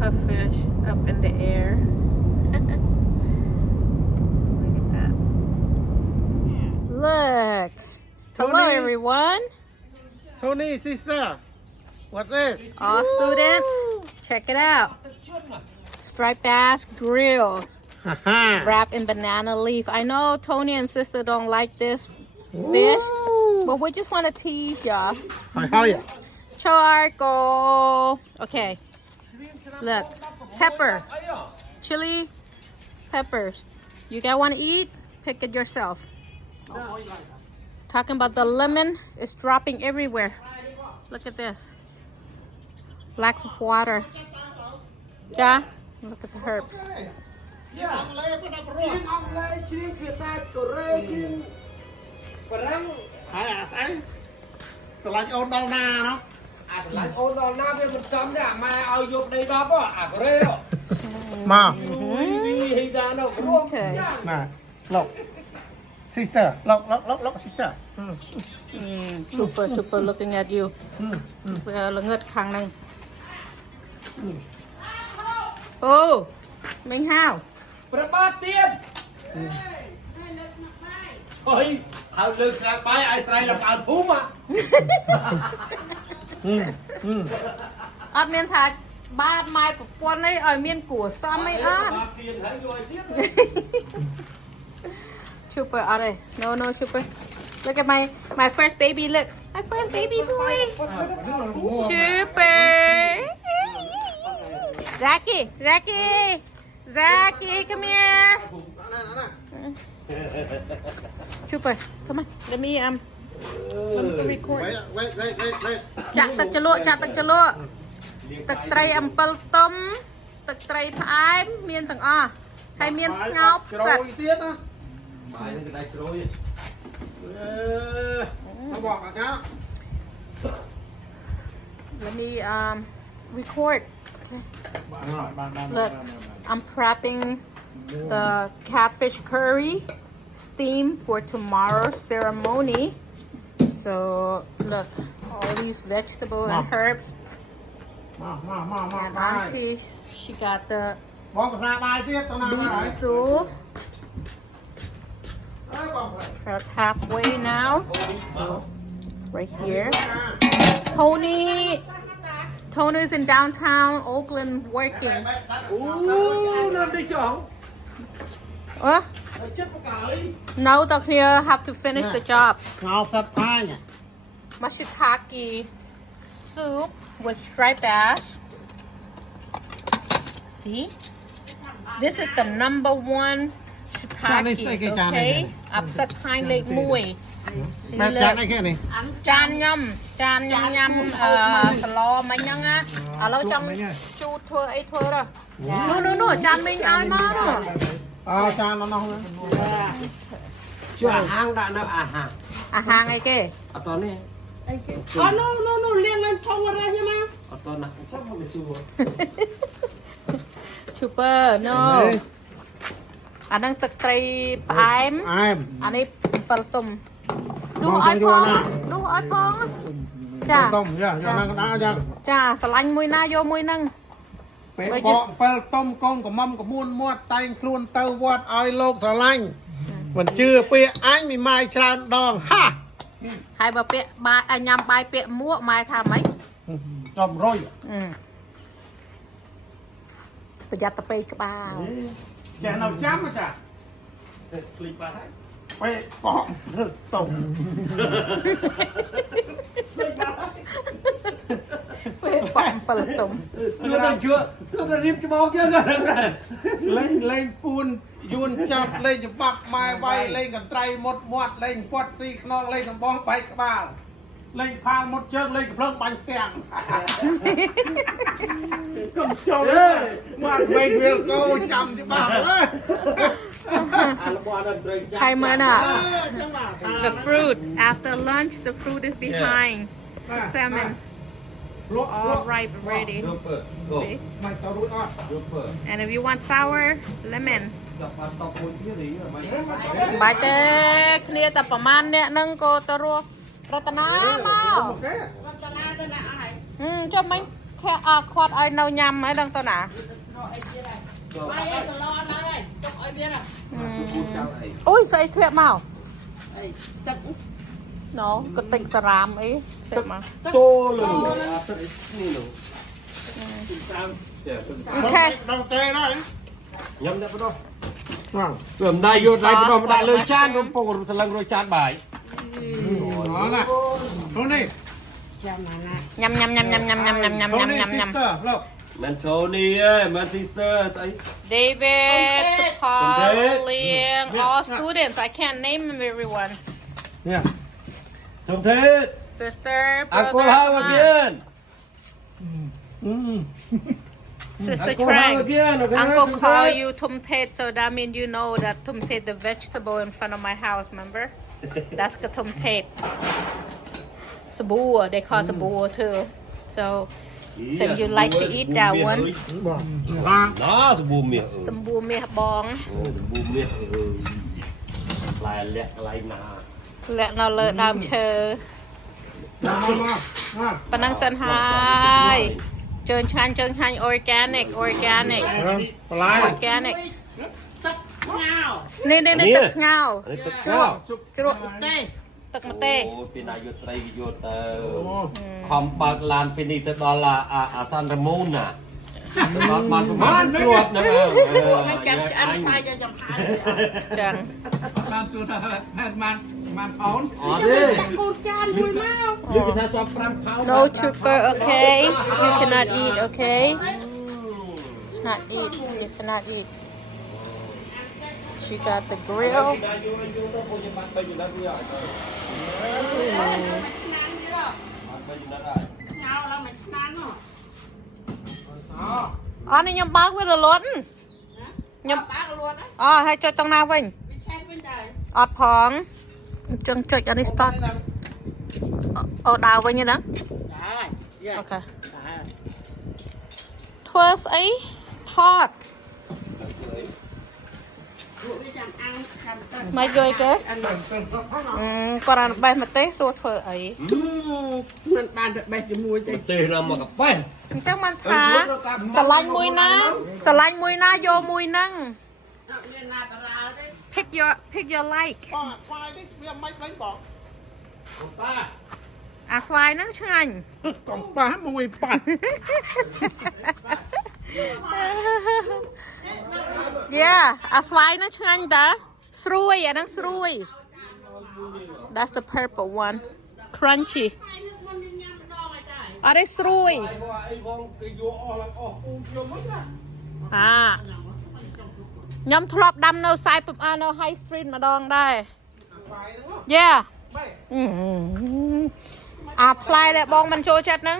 puffish up in the air. Look at that. Look. Hello, Tony. everyone. Tony, sister, what's this? All students, check it out. Striped bass grilled, wrapped in banana leaf. I know Tony and sister don't like this fish, but we just want to tease y'all. How ya? Charcoal. Okay. Look, pepper, chili, peppers. You guys want to eat? Pick it yourself. Talking about the lemon, it's dropping everywhere. Look at this. Lack of water. Yeah, look at the herbs. Ma. Okay. Nah, look. Sister, look, sister. Super looking at you. Là ngất khang năng. Oh, Minh Hào.ประบาดเตียนเฮ้ยเอาเลิกสร้างไปไอ้ใส่ลำบากพุ่มอ่ะ อดเมียนถาดบาดไม้ปกปนเลยเอาเมียนกัวซ้ำไม่อด บาดเตียนให้ด้วยเตียน Super, alright. No, super. Look at my first baby. Look, my first baby boy. Super. Zachy, come here. Super, come on. Let me record. Wait. ចាក់ទឹកជ្រលក់ទឹកត្រីអំពិលទុំទឹកត្រីផ្អែមមានទាំងអស់ហើយមានស្ងោបផ្សិត ទៀតណា បាយនឹងដៃជ្រោយ មកบอกអាចា Let me record. Look, I'm prepping the catfish curry steam for tomorrow's ceremony. So look, all these vegetables and herbs. មក And Auntie, she got the បងភាសាបាយទៀតទៅណា beef stew. That's halfway now. Right here. Tony's in downtown Oakland working. អូនៅទីចង Oh, ចិត្តបកាយ no, the here have to finish the job. ស្ងោបសាត់ផាញ Mashitake soup with striped bass. See? This is the number one shiitake, okay? Upset pine lake mui. See, បែបចាក់ look. អីគេនេះ Chan nhâm slo mấy nhăng á. À lâu trong chu thưa ấy thưa rồi. No, chan mình ai mà nó. អើចាននោះ ជួយហាងដាក់នៅអាហារ À hàng ấy kì. អត់តនេះ no លៀងឡើងធំរ៉េះមក អត់តណាខ្ញុំមកសួរ Super, no. Anh đang tực trây bám. អែម Anh ấy bật tùm. Đu Bông ai vô phong. nè. Đu ai phong. Chà. ទុំយ៉ាយ៉ាងណាក៏ដាក់យ៉ាង Chà, xà lanh mùi na vô mùi nâng. ពេលបក7ទុំកូនកមុំកមួនមាត់តែងខ្លួនទៅវត្តឲ្យលោកស្រឡាញ់មិនជឿពាក្យអញមីម៉ាយច្រើនដងហា Hai bà bẹ, nhằm bài bẹ mua mai thà mấy. ចំរុយ Ừ. Bây giờ tập bê cái bao. ចានៅចាំចា คลิกបាត់ហើយ ពេលបកទុំ Bê bọng bật tùm. គឺមិនជឿគឺមិនរៀបច្បងយើងហ្នឹង លេងពួនយួនចាប់លេងច្បាប់ម៉ែវាយលេងកន្ត្រៃមុតមាត់លេងពាត់ស៊ីខ្នងលេងដំបងបែកក្បាលលេងផាលមុតជើងលេងកំភ្លើងបាញ់ទាំងកុំចូលមកវេនវាលកោចាំច្បាប់អើយ អាលបអត់ត្រូវ Hai mươi nè. ចាំណា The fruit. After lunch, the fruit is behind. The salmon. លក់ All ripe already. យកពើគោ See? មិនទៅរួចអត់ យកពើ And if you want sour, lemon. ចាប់បាត់តមួយទៀតរីមិន Bài tê, kia tập ở man nè, nâng cô tơ rùa. Ratana mau. អូខេ Cho mình quạt ai nấu nhầm ở đằng tao nè. Ai ấy sờ lo anh ơi, trong ai biết à? Ôi sao ai thuê màu? Ê, tật Nó có tịnh xà ràm ấy. Thuê mà. โตเลยนี่หนู Ok. Đồng tê đó ấy. ញ៉ាំតែប៉ុណ្ណោះព្រមដៃយកដៃប៉ុណ្ណោះមកដាក់លើចានរំពងរំថ្លឹងរយចានបាយ Đó nè. Tony. chạm này nè. Nhầm nhầm nhầm nhầm nhầm nhầm nhầm nhầm nhầm Tony nhầm nhầm. sister. Look. មិនโทนี่អើយមិនស៊ីស្ទ័រស្អី David, David. Pauline, all students. I can't name everyone. Yeah. ធំទេ Sister, អង្គល brother, ហៅមកគៀ mom, ន sister Uncle how Trang. again, okay? Uncle Uncle call Trang. you Tumtet, so that means you know that Tumtet, the vegetable in front of my house, remember? That's the Tumtet. Sabua, they call Sabua too. So, so you like to eat that one. ណោសប៊ូមាស Sabua meh bong. សប៊ូមាសផ្លែលាក់កន្លែងណា Let no let down chờ. Mà. Panang san hai. Chơn chan organic. Lại. Organic. Tật ngào.นี่ตึกเงา អានេះទឹកចោ จรวด Tê. ตึกมาเต้ អូពីណាយកត្រីយកទៅខំបើកឡានពីនេះទៅដល់អាសាន់រមូនណាទៅដល់បានប្រហែលគ្រាប់ហ្នឹង Ngay chạm ăn sai cho chạm hai. จัง Làm chú ta màn ổn. អត់ទេ Tật cô chan mùi mau. លើកថាជាប់5ផោ No sugar, okay? You cannot eat, okay? Not eat. You cannot eat. She got the grill. យកទៅពួកយើងបាន3ចំណុចវាអត់ទៅបាន3ចំណុចហើយ Ngào là mày chán hả? อ๋อนี่ยังบ้าไว้ละล้น Nhầm bác luôn á. อ๋อให้จดตรงหน้าวิ่ง Đi chen bên trời. ออดผองจังจดอันนี้สต็อกเอาดาวไว้เนี่ยนะ Đấy. Dạ. โอเค Đấy. ทัวร์ไอ้ทอด Rượu đi chạm ăn chạm tật. ไม่ย่อยเก๋ Ăn được. ก่อนไปมาเต้สัวทัวร์ไอ้ Mình bàn được bạch cho mùi ប្រ tê. ទេសណាមកកប៉ែ จังมันทาสไลด์มวยนะสไลด์มวยนะโยมวยนั่ง Nên là tà ra đấy. pick your like Khoai đi. Bây giờ mấy bánh bỏ. ប៉ា អាស្វាយហ្នឹងឆ្ងាញ់ Còn bá mùi bạch. Yeah អាស្វាយហ្នឹងឆ្ងាញ់តាស្រួយអាហ្នឹងស្រួយ That's the purple one crunchy Hai đứa con đi nhâm đo mày trời. អត់ទេស្រួយ អីបងគេយកអស់ឡើងអស់ពូខ្ញុំហ្នឹងណា ខ្ញុំធ្លាប់ដាំនៅខ្សែនៅ High Street ម្ដងដែរ Yeah អាផ្លែដែលបងមិនចូលចិត្តហ្នឹង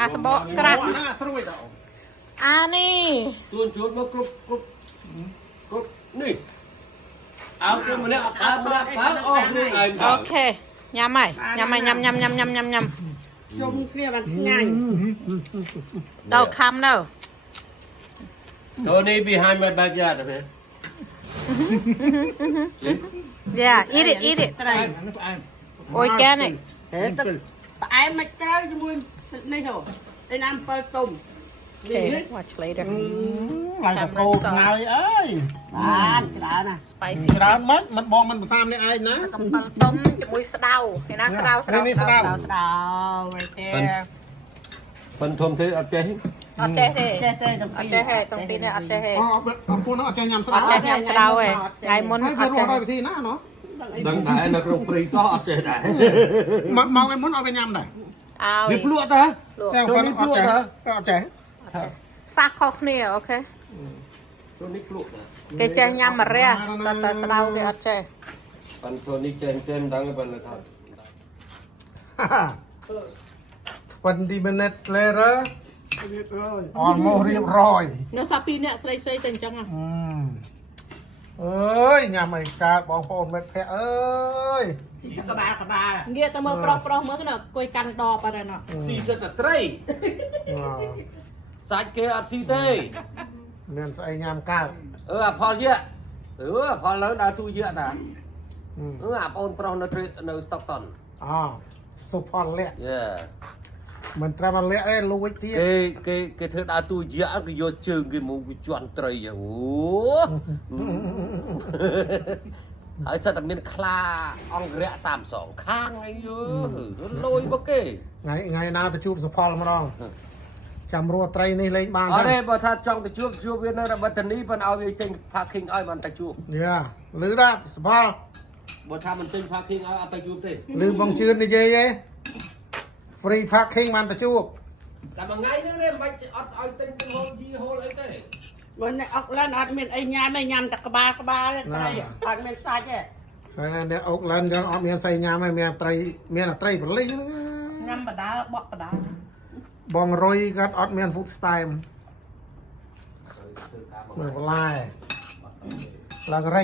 អាសបកក្រាស់ Bỏ ra xôi đâu. អានេះ ទួនជួនមកគ្រប់នេះអើគេម្នាក់អត់ដើរម្នាក់ដើរអស់នេះឯង អូខេញ៉ាំហើយញ៉ាំហើយញ៉ាំ Dùng kia bằng nhanh. ដល់ខំនៅ ទៅនេះ behind my backyard ទេ Yeah eat it Đây. organic Thế tức ai mày chơi cho mùi này hổ. Đây làm bơ tùng. Okay watch later Lại là cô ngài ơi. Bán, cái đó nè. spicy Cái đó mất. Mất bom mình xăm lên ai ná. កំប៉ុងទុំជាមួយស្ដៅឯណាស្ដៅ នេះស្ដៅ ស្ដៅ right there ប៉ុនធំទេអត់ចេះ អត់ចេះទេ Tê tê អត់ចេះទេទាំងពីរនេះអត់ចេះទេ Cô nó ở trên nhằm អត់ចេះ sao. ញ៉ាំស្ដៅទេថ្ងៃមុន Hay អត់ vừa ចេះ rồi đôi thì ná nó. ដឹងតែនៅក្នុងព្រៃសោះអត់ចេះដែរ Mau em muốn ở bên nhằm này. អើយ វាភ្លក់តា Theo Cho con đi ở pluộc trẻ. hả? Ở trẻ. សាសខុសគ្នាអូខេ ទៅនេះភ្លក់តា គេចេះញ៉ាំមករះតែស្ដៅគេអត់ចេះ ប៉ុនទៅនេះចេះដឹងប៉ុន្តែថា 20 minutes later. Almost រៀបរយ នៅសាពីរអ្នកស្រីតែអញ្ចឹង អើយញ៉ាំអីកើតបងប្អូនមិត្តភក្តិអើយ Cái bà. ងាកទៅមើលប្រុសមើលណាអង្គុយកាន់ដបអត់ដែរណោះ ស៊ីសិតតែត្រីសាច់គេអត់ស៊ីទេ មានស្អីញ៉ាំកើត អាផលយៈផលលើដើរទូយៈតាអាបងប្រុសនៅ Stockton អូសុផលលក្ខ យ៉ា mình tra mà lẹ đấy lùi thiệt cái thứ đã tôi dã cái vô trường cái mũ cái chuẩn trời ủa hãy sao tạm biến kha ông rẽ tạm sòng khang anh vô lôi bốc kê ngày nào ta chụp sập mà đâu chăm rùa trai này lên bàn ở đây bà thật trong cái chuột viên nó là bật tần ý vẫn ao về trên parking ai bàn tay chuột yeah lư ra sập bà thật mình trên parking ai tay chuột thế lư bằng chươn đi chơi ấy free parking bàn ta chụpแต่บางไงนึกเรื่องไปอดเอาเต็มเป็นโฮลยี่โฮลเลยเต้ วันนี้ออกแล้วอัดเมียนไอ้ยาไม่ยำตะกบาเลยไตรอัดเมียนซาเจ้ เนี่ยออกเล่นยังออกเมียนใส่ยาไม่เมียนไตรเมียนไตรผลิต Ngâm bà đá, bọ bà đá. บองรอยก็ออกเมียนฟุตสไตล์เหมือนลายลากไร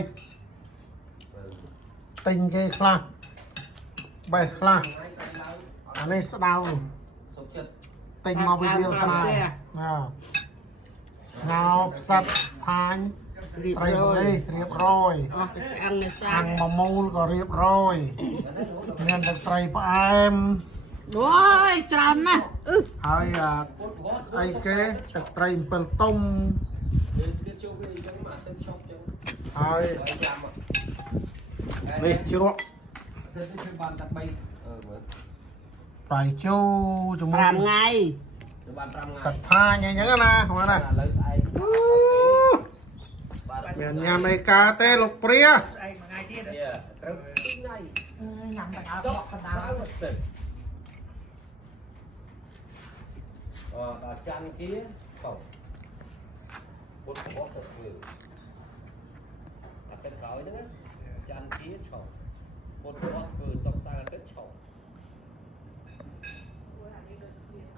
ติงเกย์คลาใบคลาอันนี้สดาว สมจิต ติงมาไปเดียวสนาวสนาวสัตว์พานไตรผลิตเรียบร้อย อ๋อแต่อังเมียนซา อังมะมูลก็เรียบร้อยเมียนตะไตรปลาเอ็ม โอ้ยจานนะ ហើយអីគេទឹកត្រីអំពិលទុំហើយនេះជ្រក់ប្រៃជូរជាមួយ 5 ថ្ងៃ សាត់ផាញអញ្ចឹងណាហ្នឹងណាមានញ៉ាំអីកាទេលោកព្រា Ngâm bà đá, bọ bà đá. chăn kia không bột bột thật sự tên khói nữa chăn kia không bột bột vừa sọc xa là tết không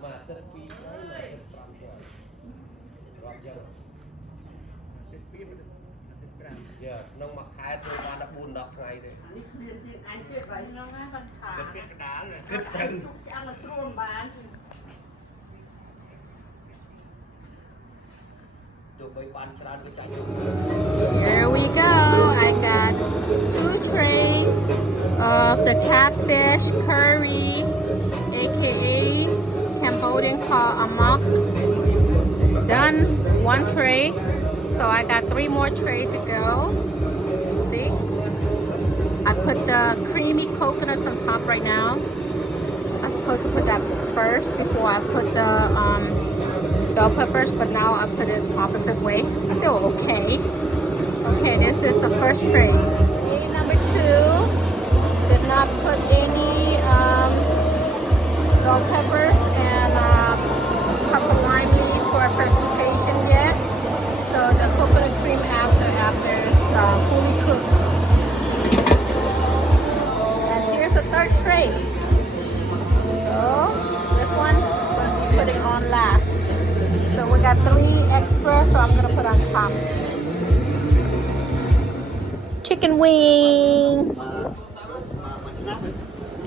mà tên phi đấy là rồi giờ giờ nông mặc hai tôi ba đã buồn đọc ngày đấy anh chuyện vậy nó nghe văn thả cái đá này cái chân ăn là luôn bán Here we go. I got 2 trays of the catfish curry, aka Cambodian called amok. Done 1 tray. So I got 3 more trays to go. See? I put the creamy coconuts on top right now. I'm supposed to put that first before I put the bell peppers, but now I put it opposite way. Still okay. Okay, this is the first tray. Tray number 2. Did not put any bell peppers and purple lime leaf for presentation yet. So the coconut cream after fully cooked. And here's the third tray. So this one I'm going to be putting on last. So we got 3 extra, so I'm gonna put on top. Chicken wing.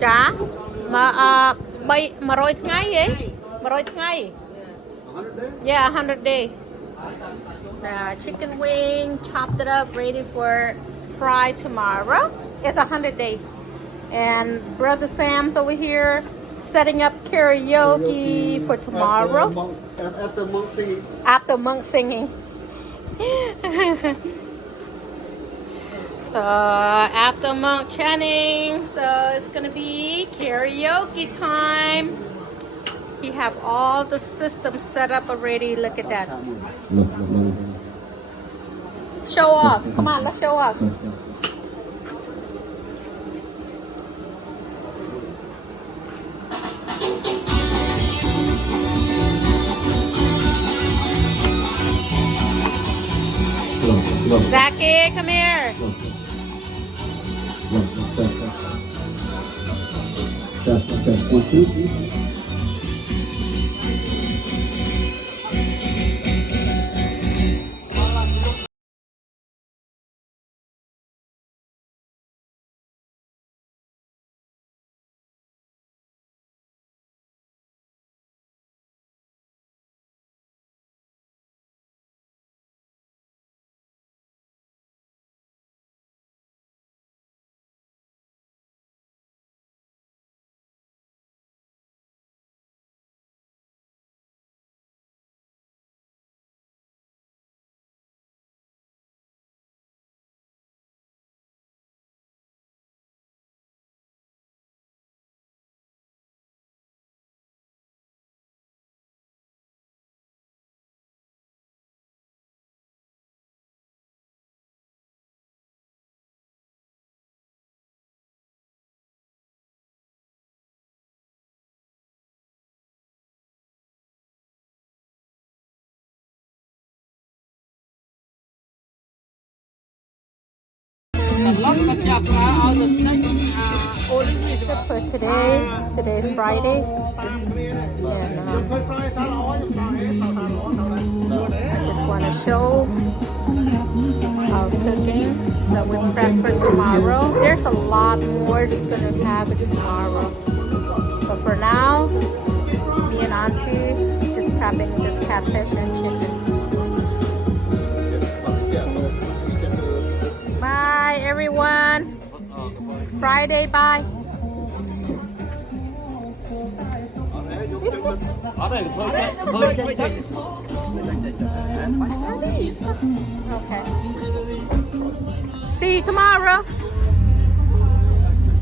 ចាមក100ថ្ងៃហ៎100ថ្ងៃ Yeah, 100 day. Chicken wing, chopped it up, ready for fry tomorrow. It's 100 day. And Brother Sam's over here setting up karaoke for tomorrow. After monk singing. So after monk chanting, so it's gonna be karaoke time. He have all the systems set up already. Look at that. Show off. Come on, let's show off. Zachy, come here. Good for today. Today's Friday. And ឃើញប្រយតាល្អខ្ញុំប្រយតាល្អ I just want to show our cooking that we prep for tomorrow. There's a lot more that's gonna happen tomorrow. But for now, me and Auntie is prepping this catfish and chicken. Bye everyone. Friday, bye. Okay. See you tomorrow.